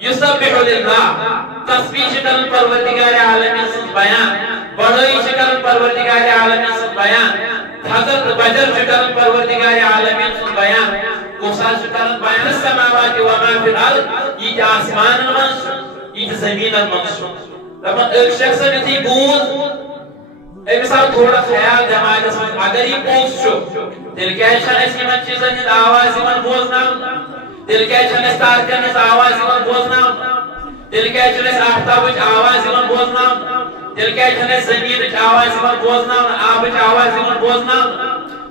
یسبح للہ تسبیح شکل پروردگار عالمین سن بیان بڑائی شکل پروردگار عالمین سن بیان حضرت بجر شکل پروردگار عالمین سن بیان کوسا شکل بیان السماوات و ما فی الارض یہ آسمان منش یہ زمین منش لما ایک شخص نے تھی بوز ایک مثال تھوڑا خیال جماعت اسمان اگر یہ پوز شو دل کیا شان اس من چیزن ہند آواز من بوزنا دل کیا شان اس تارکن اس آواز من بوزنا دل کیا شان اس آفتاب آواز من بوزنا دل کیا شان اس زمین آواز من بوزنا آب آواز من بوزنا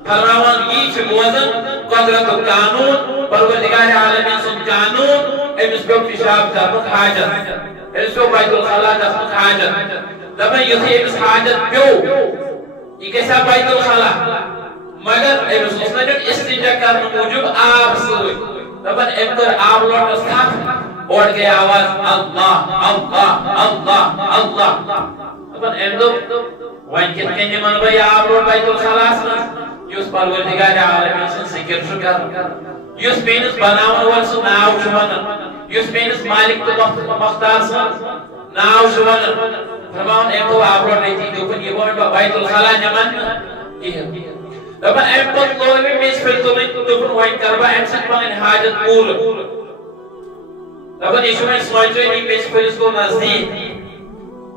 فرماوان یہ چھ بوزن قدرت قانون پروردگار عالمین سن قانون امس کو پیشاب کرنک حاجت امس کو بیت الخلا کرنک حاجت دبا یتھی امس حاجت پیو یہ کیسا بیت الخلا مگر امس اس نے استنجا کرنے موجب آب سوئی دبا امکر آب لوٹس تھا اور گئی آواز اللہ اللہ اللہ اللہ دبا امدو وان کت کنی من بھئی آب لوٹ بیت الخلا سن یس پروردگار عالمین سن ذکر شو کر یس مینس بناون ول سن ناو شو ونن یس مینس مالک تو مختار سن ناو شو ونن فرماون امدو آب لوٹ نہیں تھی دوکن یہ بوئن بیت الخلا نمان دبا ام پت لوگ میس پھر تمہیں دوکن وائن کربا ام سن پانن حاجت پور دبا نیشو میں سوچو نہیں میس پھر اس کو نزدیک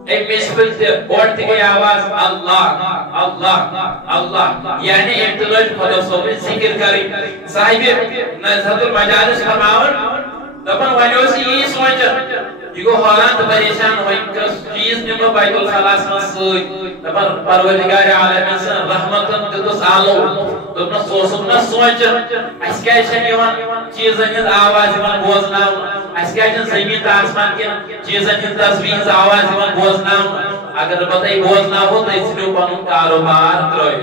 ایک میس پھر اوڑ تی گئی آواز اللہ اللہ اللہ یعنی امتلاج خدا صوبی ذکر کری صاحب نزد المجالس فرماون دبا وائنو سی یہ سوچا یہ کو حالان تو پریشان ہوئی کس چیز نمو بیت الخلاص میں سوئی دبا پروردگار عالمین سے رحمتن دتس آلو دبنا سوسمنا سوچا اس کیا شنیوان چیزن ہز آواز من بوزناو اس کیا جن زمین تا آسمان کی چیزن ہز تصویر آواز من بوزناو اگر بتائی بوزناو تو اس لیے پانوں کاروبار تروئی